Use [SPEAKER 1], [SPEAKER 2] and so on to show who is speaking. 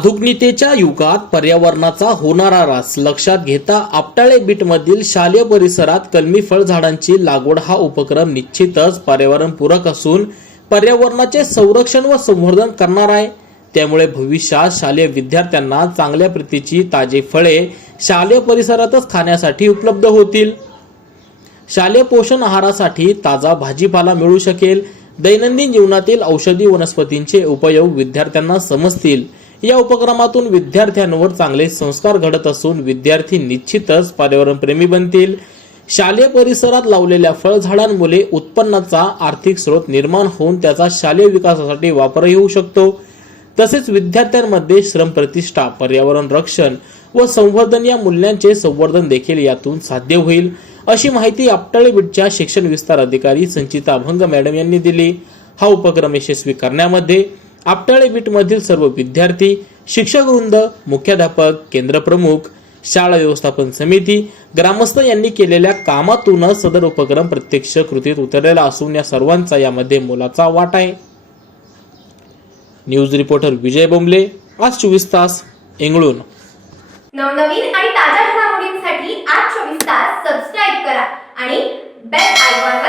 [SPEAKER 1] आधुनिकतेच्या युगात पर्यावरणाचा होणारा रास लक्षात घेता आपटाळे बीटमधील शालेय परिसरात कलमी फळझाडांची लागवड हा उपक्रम निश्चितच पर्यावरणपूरक असून पर्यावरणाचे संरक्षण व संवर्धन करणार आहे. त्यामुळे भविष्यात शालेय विद्यार्थ्यांना चांगल्या प्रतीची ताजी फळे शालेय परिसरातच खाण्यासाठी उपलब्ध होतील. शालेय पोषण आहारासाठी ताजा भाजीपाला मिळू शकेल. दैनंदिन जीवनातील औषधी वनस्पतींचे उपयोग विद्यार्थ्यांना समजतील. या उपक्रमातून विद्यार्थ्यांवर चांगले संस्कार घडत असून विद्यार्थी निश्चितच पर्यावरणप्रेमी बनतील. शालेय परिसरात लावलेल्या फळझाडांमुळे उत्पन्नाचा आर्थिक स्रोत निर्माण होऊन त्याचा शालेय विकासासाठी वापरही होऊ शकतो. तसेच विद्यार्थ्यांमध्ये श्रम प्रतिष्ठा पर्यावरण रक्षण व संवर्धन या मूल्यांचे संवर्धन देखील यातून साध्य होईल अशी माहिती आपटाळे बीटच्या शिक्षण विस्तार अधिकारी संचिता भंग मॅडम यांनी दिली. हा उपक्रम यशस्वी करण्यामध्ये आपटाळे बीटमधील सर्व विद्यार्थी शिक्षक वृंद मुख्याध्यापक केंद्रप्रमुख शाळा व्यवस्थापन समिती ग्रामस्थ यांनी केलेल्या कामातूनच सदर उपक्रम प्रत्यक्ष कृतीत उतरलेला असून या सर्वांचा यामध्ये मोलाचा वाट आहे. न्यूज रिपोर्टर विजय बोंबले आज चोवीस तास इंगळून
[SPEAKER 2] नवनवीन आणि ताज्या घडामोडींसाठी आज चोवीस तास सबस्क्राईब करा आणि बेल आयकॉन